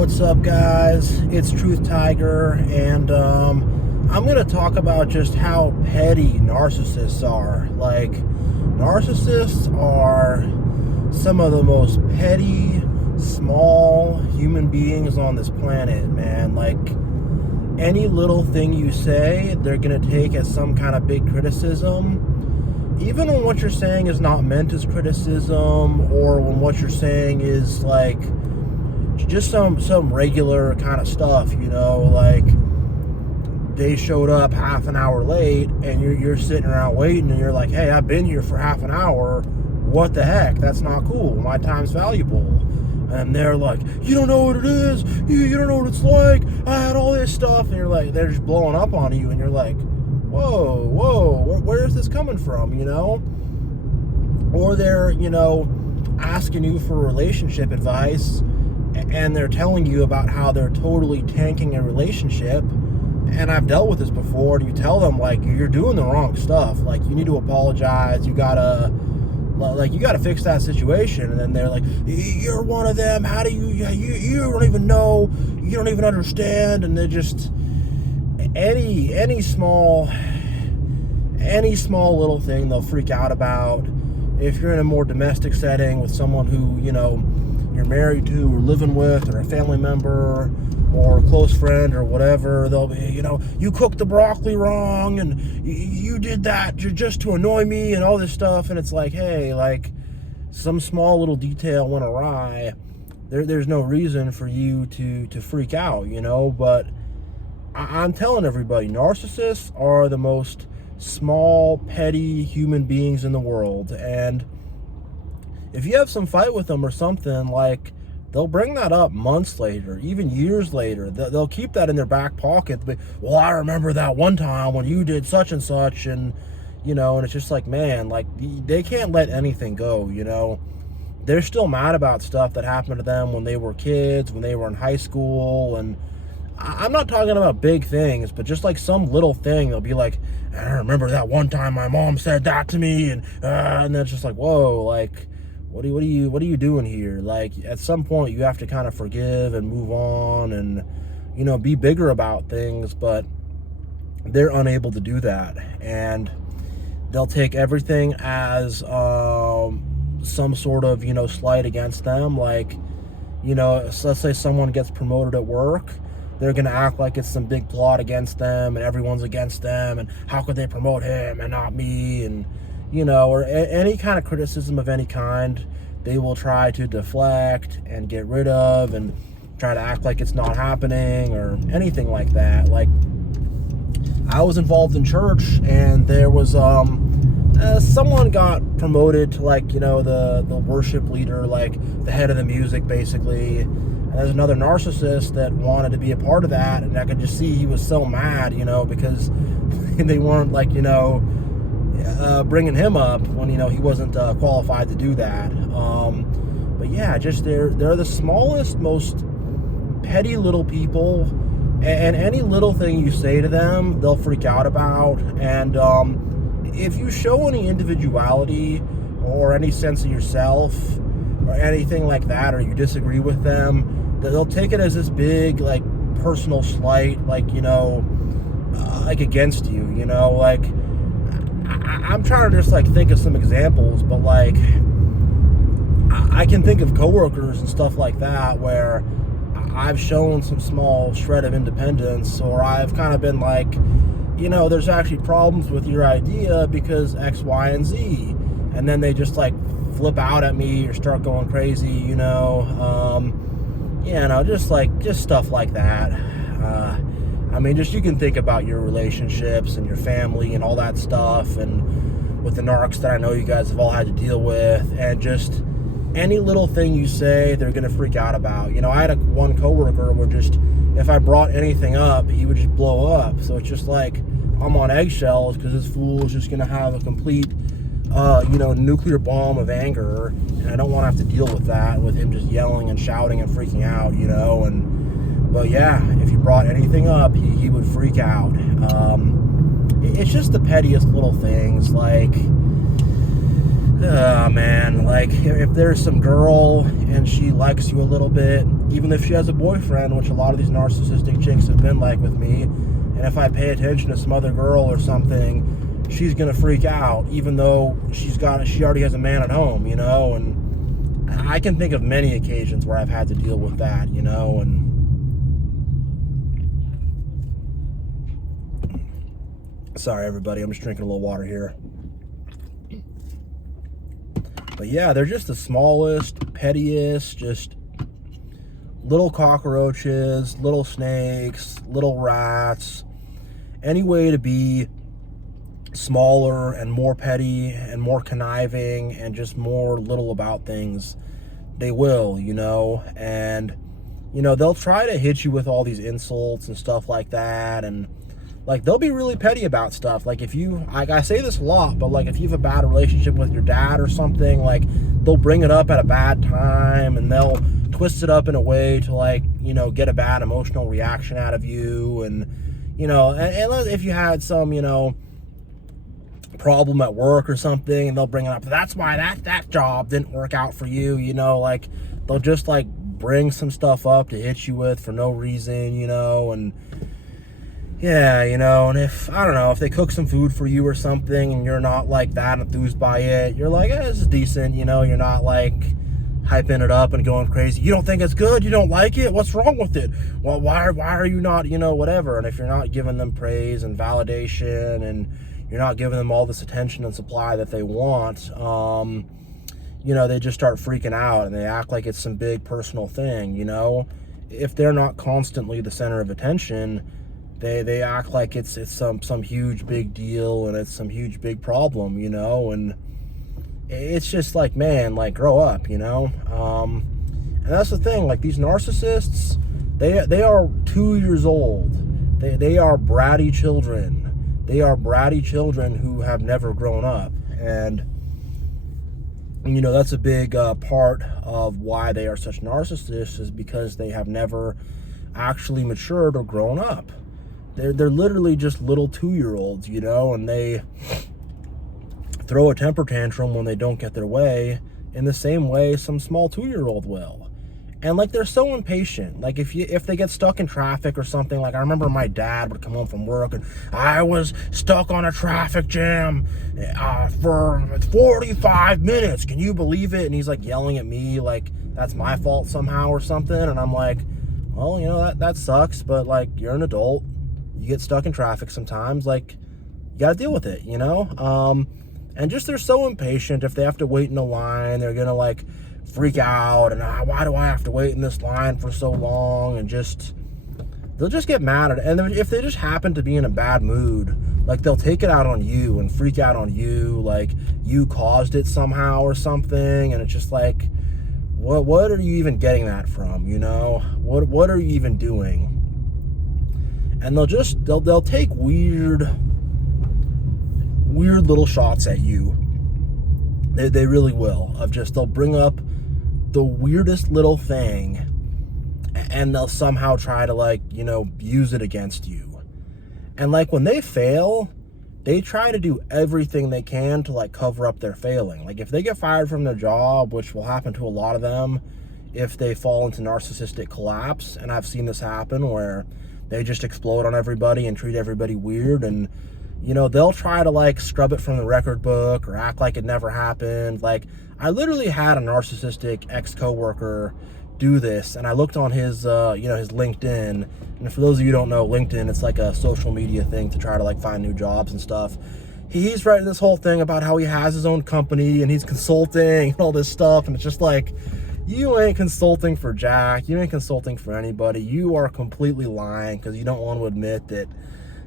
What's up, guys? It's Truth Tiger, and I'm gonna talk about just how petty narcissists are. Like, narcissists are some of the most petty, small human beings on this planet, man. Like, any little thing you say, they're gonna take as some kind of big criticism, even when what you're saying is not meant as criticism, or when what you're saying is like just some regular kind of stuff, like they showed up half an hour late and you're sitting around waiting and you're like, hey, I've been here for half an hour. What the heck? That's not cool. My time's valuable. And they're like, you don't know what it is. You don't know what it's like. I had all this stuff. And you're like, they're just blowing up on you. And you're like, whoa, where is this coming from, Or they're, asking you for relationship advice, and they're telling you about how they're totally tanking a relationship. And I've dealt with this before, and you tell them, like, you're doing the wrong stuff. Like, you need to apologize. You gotta fix that situation. And then they're like, you're one of them. How do you don't even know. You don't even understand. And they're just, any small little thing they'll freak out about. If you're in a more domestic setting with someone who, you're married to or living with, or a family member or a close friend or whatever, they'll be, you cooked the broccoli wrong and you did that just to annoy me and all this stuff. And it's like, hey, like, some small little detail went awry. There's no reason for you to freak out, but I'm telling everybody, narcissists are the most small, petty human beings in the world. And if you have some fight with them or something, like, they'll bring that up months later, even years later. They'll keep that in their back pocket. But, well, I remember that one time when you did such and such, and, and it's just like, man, like, they can't let anything go, They're still mad about stuff that happened to them when they were kids, when they were in high school. And I'm not talking about big things, but just like some little thing, they'll be like, I remember that one time my mom said that to me, and then it's just like, whoa, like, what are you doing here? Like, at some point you have to kind of forgive and move on and, be bigger about things, but they're unable to do that. And they'll take everything as some sort of, slight against them. Like, let's say someone gets promoted at work. They're going to act like it's some big plot against them and everyone's against them, and how could they promote him and not me? And, or any kind of criticism of any kind, they will try to deflect and get rid of and try to act like it's not happening or anything like that. Like, I was involved in church, and there was someone got promoted to, like, the worship leader, like the head of the music, basically. And there's another narcissist that wanted to be a part of that, and I could just see he was so mad, because they weren't, like, bringing him up when, he wasn't qualified to do that. But yeah, just they're the smallest, most petty little people, and any little thing you say to them, they'll freak out about. And if you show any individuality or any sense of yourself or anything like that, or you disagree with them, they'll take it as this big, like, personal slight, like, like, against you, like, I'm trying to just, like, think of some examples, but, like, I can think of coworkers and stuff like that where I've shown some small shred of independence, or I've kind of been like, there's actually problems with your idea because X, Y, and Z. And then they just, like, flip out at me or start going crazy, just stuff like that. Just you can think about your relationships and your family and all that stuff, and with the narcs that I know you guys have all had to deal with, and just any little thing you say, they're going to freak out about. I had one coworker where just, if I brought anything up, he would just blow up. So it's just like, I'm on eggshells because this fool is just going to have a complete, nuclear bomb of anger, and I don't want to have to deal with that, with him just yelling and shouting and freaking out, but yeah, if you brought anything up, he would freak out. It's just the pettiest little things, like, Man, like if there's some girl and she likes you a little bit, even if she has a boyfriend, which a lot of these narcissistic chicks have been like with me, and if I pay attention to some other girl or something, she's gonna freak out, even though she already has a man at home, you know. And I can think of many occasions where I've had to deal with that, you know. And sorry everybody, I'm just drinking a little water here. But yeah, they're just the smallest, pettiest, just little cockroaches, little snakes, little rats. Any way to be smaller and more petty and more conniving and just more little about things, they will, you know. And, you know, they'll try to hit you with all these insults and stuff like that. And like, they'll be really petty about stuff. Like, if you, like, I say this a lot, but like, if you have a bad relationship with your dad or something, like, they'll bring it up at a bad time and they'll twist it up in a way to, like, you know, get a bad emotional reaction out of you. And, you know, and if you had some, you know, problem at work or something, and they'll bring it up, that's why that job didn't work out for you, you know, like, they'll just, like, bring some stuff up to hit you with for no reason, you know. And yeah, you know, and if, I don't know, if they cook some food for you or something and you're not, like, that enthused by it, you're like, this is decent, you know, you're not, like, hyping it up and going crazy. You don't think it's good? You don't like it? What's wrong with it? Well, why are you not, you know, whatever. And if you're not giving them praise and validation and you're not giving them all this attention and supply that they want, you know, they just start freaking out and they act like it's some big personal thing, you know. If they're not constantly the center of attention, they act like it's some huge big deal and it's some huge big problem, you know. And it's just like, man, like, grow up, you know. And that's the thing, like, these narcissists, they are 2 years old. They are bratty children. They are bratty children who have never grown up. And, you know, that's a big part of why they are such narcissists, is because they have never actually matured or grown up. They're literally just little 2-year-olds, you know, and they throw a temper tantrum when they don't get their way in the same way some small 2-year-old will. And like, they're so impatient. Like, if they get stuck in traffic or something, like, I remember my dad would come home from work and I was stuck on a traffic jam for 45 minutes. Can you believe it? And he's like yelling at me like that's my fault somehow or something. And I'm like, well, you know, that sucks, but like, you're an adult. You get stuck in traffic sometimes, like, you gotta deal with it, you know? And just, they're so impatient. If they have to wait in a line, they're gonna, like, freak out, and why do I have to wait in this line for so long? And just, they'll just get mad at it. And if they just happen to be in a bad mood, like, they'll take it out on you and freak out on you, like you caused it somehow or something. And it's just like, what are you even getting that from, you know? What are you even doing? And they'll take weird little shots at you. They really will. They'll bring up the weirdest little thing and they'll somehow try to, like, you know, use it against you. And like, when they fail, they try to do everything they can to, like, cover up their failing. Like, if they get fired from their job, which will happen to a lot of them if they fall into narcissistic collapse, and I've seen this happen where they just explode on everybody and treat everybody weird. And, you know, they'll try to, like, scrub it from the record book or act like it never happened. Like, I literally had a narcissistic ex-coworker do this, and I looked on his, you know, his LinkedIn. And for those of you who don't know, LinkedIn, it's like a social media thing to try to, like, find new jobs and stuff. He's writing this whole thing about how he has his own company and he's consulting and all this stuff. And it's just like, you ain't consulting for Jack. You ain't consulting for anybody. You are completely lying because you don't want to admit that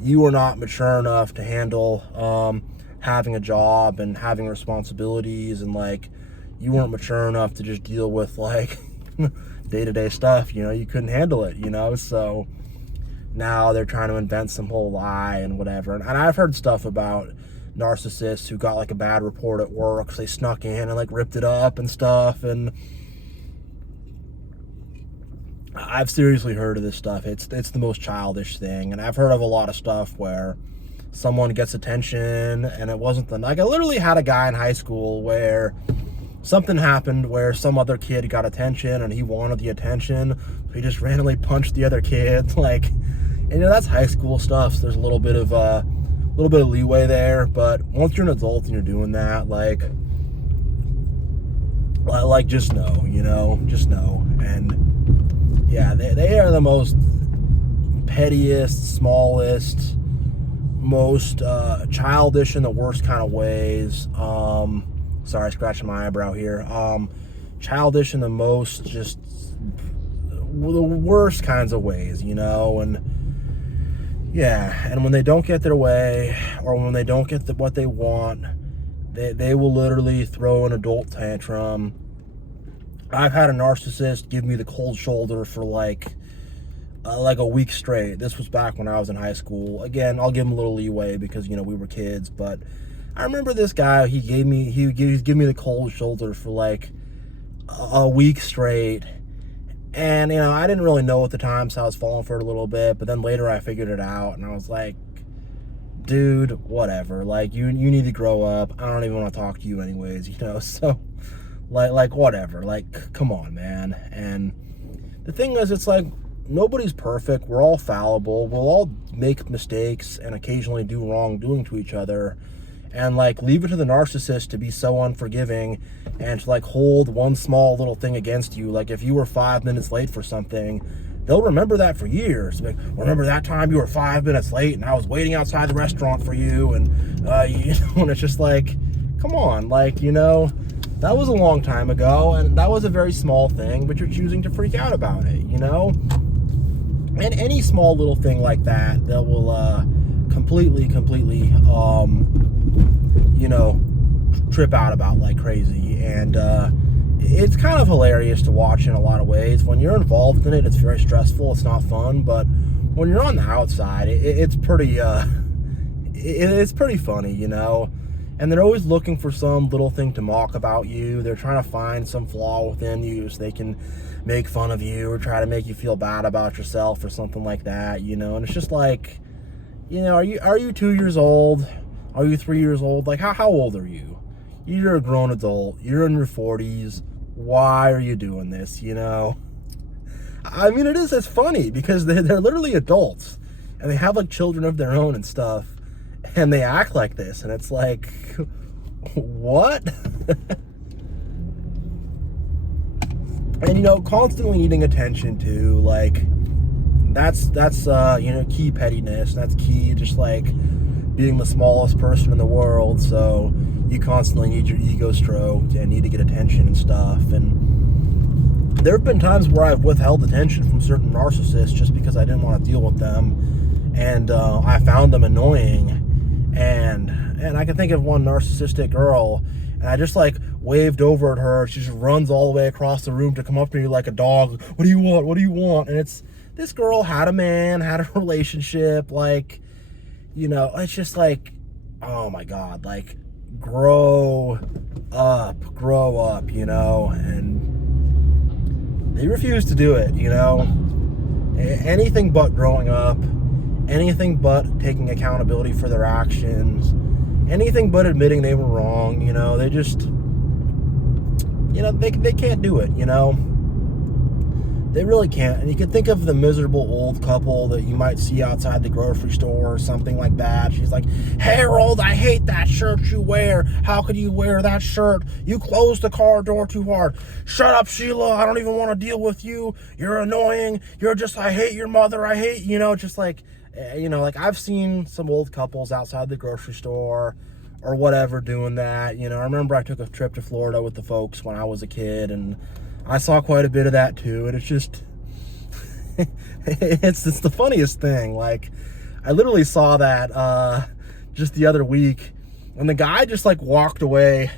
you are not mature enough to handle having a job and having responsibilities, and like, you weren't mature enough to just deal with, like, day-to-day stuff, you know. You couldn't handle it, you know. So now they're trying to invent some whole lie and whatever. And I've heard stuff about narcissists who got, like, a bad report at work, so they snuck in and, like, ripped it up and stuff. And I've seriously heard of this stuff. It's the most childish thing. And I've heard of a lot of stuff where someone gets attention, and it wasn't the, like, I literally had a guy in high school where something happened where some other kid got attention and he wanted the attention, so he just randomly punched the other kid. Like, and you know, that's high school stuff, so there's a little bit of leeway there. But once you're an adult and you're doing that, like just know, you know, just know. And yeah, they are the most pettiest, smallest, most childish in the worst kind of ways. Sorry, scratching my eyebrow here. Childish in the most, just the worst kinds of ways, you know. And yeah, and when they don't get their way, or when they don't get what they want, they will literally throw an adult tantrum. I've had a narcissist give me the cold shoulder for like a week straight. This was back when I was in high school. Again, I'll give him a little leeway because, you know, we were kids, but I remember this guy, he gave me the cold shoulder for like a week straight. And, you know, I didn't really know at the time, so I was falling for it a little bit, but then later I figured it out, and I was like, dude, whatever, like, you need to grow up. I don't even want to talk to you anyways, you know. So like whatever, like, come on, man. And the thing is, it's like, nobody's perfect. We're all fallible. We'll all make mistakes and occasionally do wrongdoing to each other. And like, leave it to the narcissist to be so unforgiving and to like hold one small little thing against you. Like, if you were 5 minutes late for something, they'll remember that for years. Like, remember that time you were 5 minutes late and I was waiting outside the restaurant for you, and you know, and it's just like, come on, like, you know, that was a long time ago, and that was a very small thing, but you're choosing to freak out about it, you know? And any small little thing like that, that will completely, you know, trip out about like crazy. And it's kind of hilarious to watch in a lot of ways. When you're involved in it, it's very stressful. It's not fun. But when you're on the outside, it's pretty funny, you know. And they're always looking for some little thing to mock about you. They're trying to find some flaw within you so they can make fun of you or try to make you feel bad about yourself or something like that, you know. And it's just like, you know, are you 2 years old? Are you 3 years old? Like, how old are you? You're a grown adult. You're in your 40s. Why are you doing this, you know? I mean, it's funny because they're literally adults and they have like children of their own and stuff, and they act like this, and it's like, what? And, you know, constantly needing attention too, like, that's you know, key pettiness. That's key, just like being the smallest person in the world. So you constantly need your ego stroked and need to get attention and stuff. And there have been times where I've withheld attention from certain narcissists just because I didn't want to deal with them, and I found them annoying. And I can think of one narcissistic girl, and I just like waved over at her. She just runs all the way across the room to come up to me like a dog. What do you want? What do you want? And it's, this girl had a man, had a relationship, like, you know, it's just like, oh my God, like, grow up, you know. And they refuse to do it, you know. Anything but growing up, anything but taking accountability for their actions, anything but admitting they were wrong, you know. They just, you know, they can't do it, you know. They really can't. And you can think of the miserable old couple that you might see outside the grocery store or something like that. She's like, Harold, I hate that shirt you wear. How could you wear that shirt? You closed the car door too hard. Shut up, Sheila. I don't even want to deal with you. You're annoying. You're just, I hate your mother. I hate, you know, just like, you know, like, I've seen some old couples outside the grocery store or whatever doing that. You know, I remember I took a trip to Florida with the folks when I was a kid, and I saw quite a bit of that too. And it's just, it's the funniest thing. Like, I literally saw that just the other week, and the guy just like walked away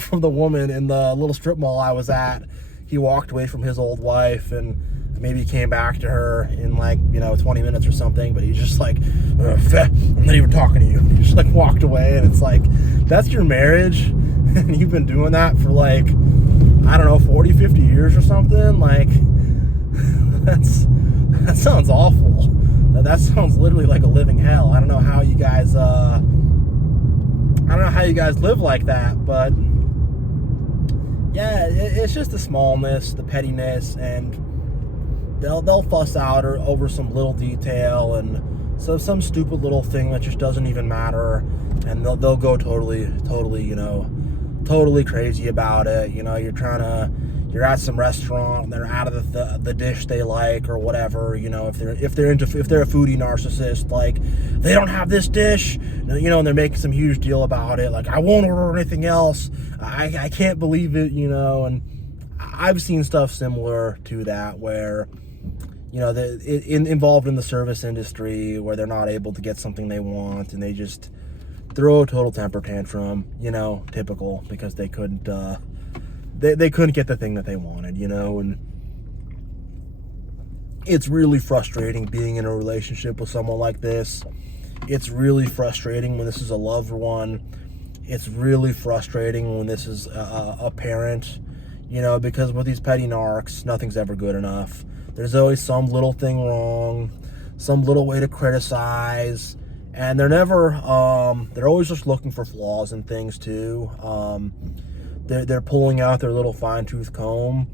from the woman in the little strip mall I was at. He walked away from his old wife, and maybe came back to her in like, you know, 20 minutes or something, but he's just like, I'm not even talking to you. He just like walked away, and it's like, that's your marriage? And you've been doing that for like, I don't know, 40, 50 years or something? Like, that sounds awful. That sounds literally like a living hell. I don't know how you guys live like that, but yeah, it's just the smallness, the pettiness, and they'll fuss out over some little detail and some stupid little thing that just doesn't even matter, and they'll go totally crazy about it. You're at some restaurant and they're out of the dish they like or whatever. If they're a foodie narcissist, like they don't have this dish, and they're making some huge deal about it. Like, I won't order anything else. I can't believe it, and I've seen stuff similar to that where, involved in the service industry where they're not able to get something they want and they just throw a total temper tantrum, typical, because they couldn't they couldn't get the thing that they wanted, and it's really frustrating being in a relationship with someone like this. It's really frustrating when this is a loved one. It's really frustrating when this is a parent, because with these petty narcs, nothing's ever good enough. There's always some little thing wrong, some little way to criticize, and they're always just looking for flaws in things too. They're pulling out their little fine-tooth comb,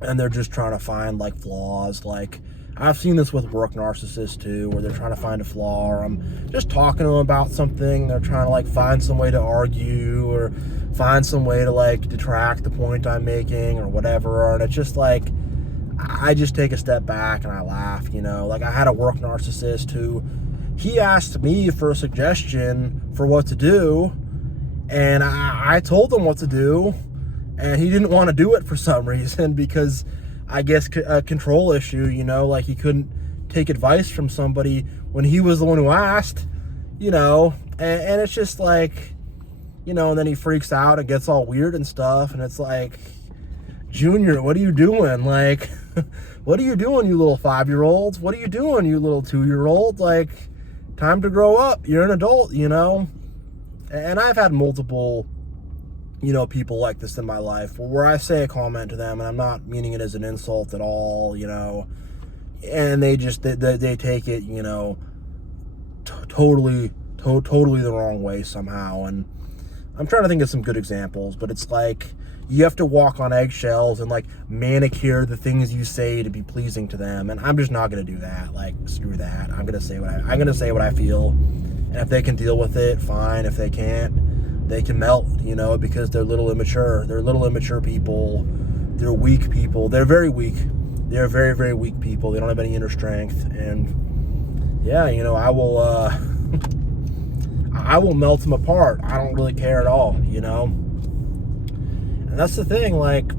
and they're just trying to find like flaws. Like, I've seen this with work narcissists too, where they're trying to find a flaw, or I'm just talking to them about something, they're trying to like find some way to argue or find some way to like detract the point I'm making or whatever. And it's just like, I just take a step back and I laugh. Like, I had a work narcissist who, he asked me for a suggestion for what to do, and I told him what to do, and he didn't want to do it for some reason, because I guess a control issue, like he couldn't take advice from somebody when he was the one who asked, and it's just like, and then he freaks out and gets all weird and stuff, and it's like, Junior, what are you doing? Like, what are you doing, you little 5-year-olds? What are you doing, you little 2-year-old? Like, time to grow up. You're an adult, And I've had multiple, people like this in my life where I say a comment to them and I'm not meaning it as an insult at all, and they just, they take it, totally the wrong way somehow. And I'm trying to think of some good examples, but it's like, you have to walk on eggshells and like manicure the things you say to be pleasing to them, and I'm just not gonna do that. Like, screw that. I'm gonna say what I feel, and if they can deal with it, fine. If they can't, they can melt, because they're little immature. They're little immature people. They're weak people. They're very weak. They're very, very weak people. They don't have any inner strength, and yeah, I will I will melt them apart. I don't really care at all, And that's the thing, like,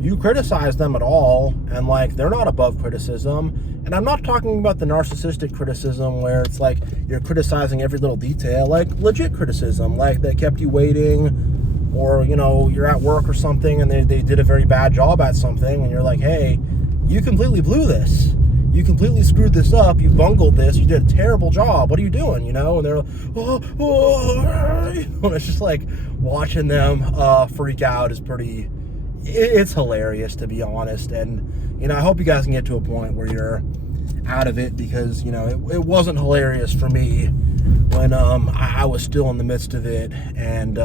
you criticize them at all, and like, they're not above criticism. And I'm not talking about the narcissistic criticism where it's like you're criticizing every little detail, like legit criticism, like they kept you waiting, or you're at work or something and they did a very bad job at something, and you're like, hey, you completely blew this. You completely screwed this up. You bungled this. You did a terrible job. What are you doing? And they're like, and it's just like watching them freak out is it's hilarious, to be honest. And, I hope you guys can get to a point where you're out of it, because, it wasn't hilarious for me when I was still in the midst of it, and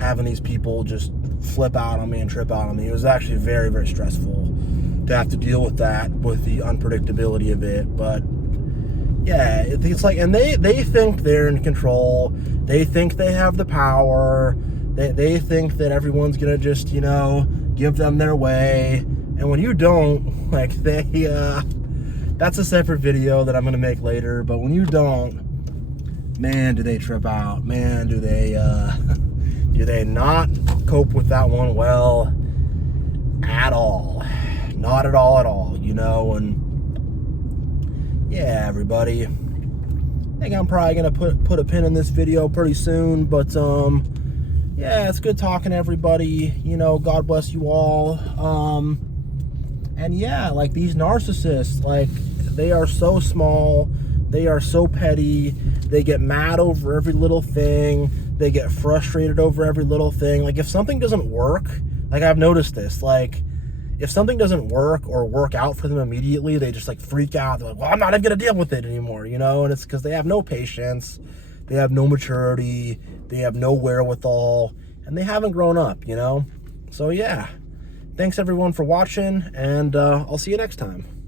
having these people just flip out on me and trip out on me. It was actually very, very stressful to have to deal with that, with the unpredictability of it. But yeah, it's like, and they think they're in control. They think they have the power. They think that everyone's gonna just, give them their way. And when you don't, like, that's a separate video that I'm gonna make later. But when you don't, man, do they trip out. Man, do they not cope with that one well at all. Not at all, and yeah, everybody, I think I'm probably gonna put a pin in this video pretty soon, but yeah, it's good talking to everybody, God bless you all. And yeah, like, these narcissists, like, they are so small, they are so petty, they get mad over every little thing, they get frustrated over every little thing. Like, if something doesn't work, like, I've noticed this, like, if something doesn't work or work out for them immediately, they just like freak out. They're like, well, I'm not even going to deal with it anymore, you know? And it's because they have no patience, they have no maturity, they have no wherewithal, and they haven't grown up, you know? So yeah, thanks everyone for watching, and I'll see you next time.